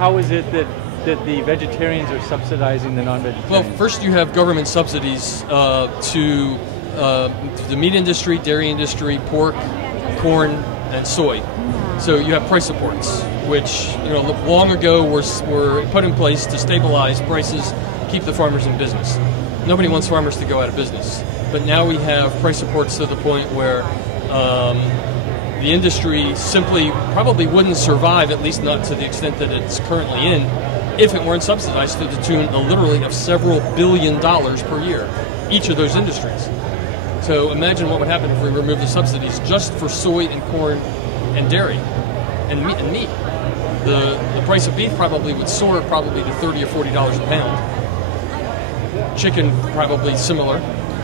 how is it that the vegetarians are subsidizing the non-vegetarians? Well, first you have government subsidies to the meat industry, dairy industry, pork, corn, and soy. So you have price supports, which long ago were put in place to stabilize prices, keep the farmers in business. Nobody wants farmers to go out of business, but now we have price supports to the point where the industry simply probably wouldn't survive, at least not to the extent that it's currently in, if it weren't subsidized to the tune literally of several $billion per year, each of those industries. So imagine what would happen if we remove the subsidies just for soy and corn and dairy and meat. The price of beef probably would soar probably to $30 or $40 a pound. Chicken probably similar.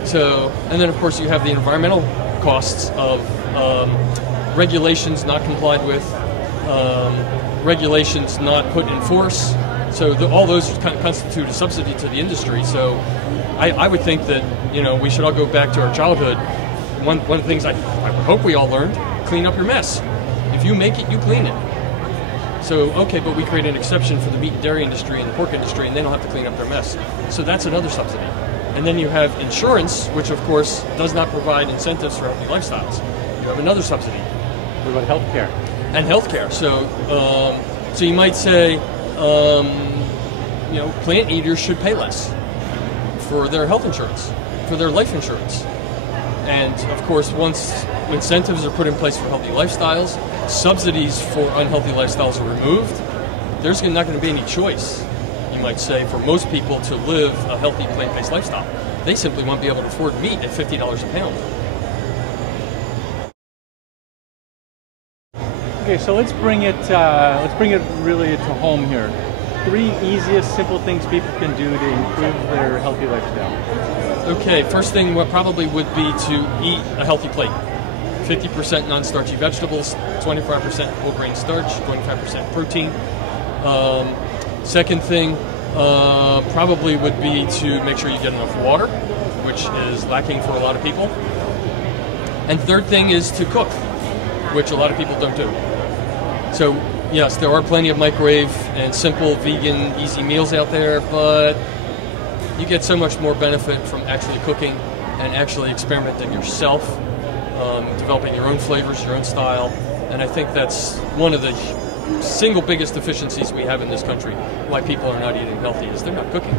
So, and then of course you have the environmental costs of regulations not complied with, regulations not put in force. So all those kind of constitute a subsidy to the industry. So I would think that we should all go back to our childhood. One of the things I hope we all learned: clean up your mess. If you make it, you clean it. So okay, but we create an exception for the meat and dairy industry and the pork industry, and they don't have to clean up their mess. So that's another subsidy. And then you have insurance, which of course does not provide incentives for healthy lifestyles. You have another subsidy. What about healthcare? And healthcare. So you might say, plant eaters should pay less for their health insurance, for their life insurance. And of course, once incentives are put in place for healthy lifestyles, subsidies for unhealthy lifestyles are removed, there's not going to be any choice, you might say, for most people to live a healthy plant-based lifestyle. They simply won't be able to afford meat at $50 a pound. Okay, so let's bring it really to home here. 3 easiest, simple things people can do to improve their healthy lifestyle. Okay, first thing probably would be to eat a healthy plate. 50% non-starchy vegetables, 25% whole grain starch, 25% protein. Second thing probably would be to make sure you get enough water, which is lacking for a lot of people. And third thing is to cook, which a lot of people don't do. So yes, there are plenty of microwave and simple vegan easy meals out there, but you get so much more benefit from actually cooking and actually experimenting yourself, developing your own flavors, your own style. And I think that's one of the single biggest deficiencies we have in this country, why people are not eating healthy, is they're not cooking.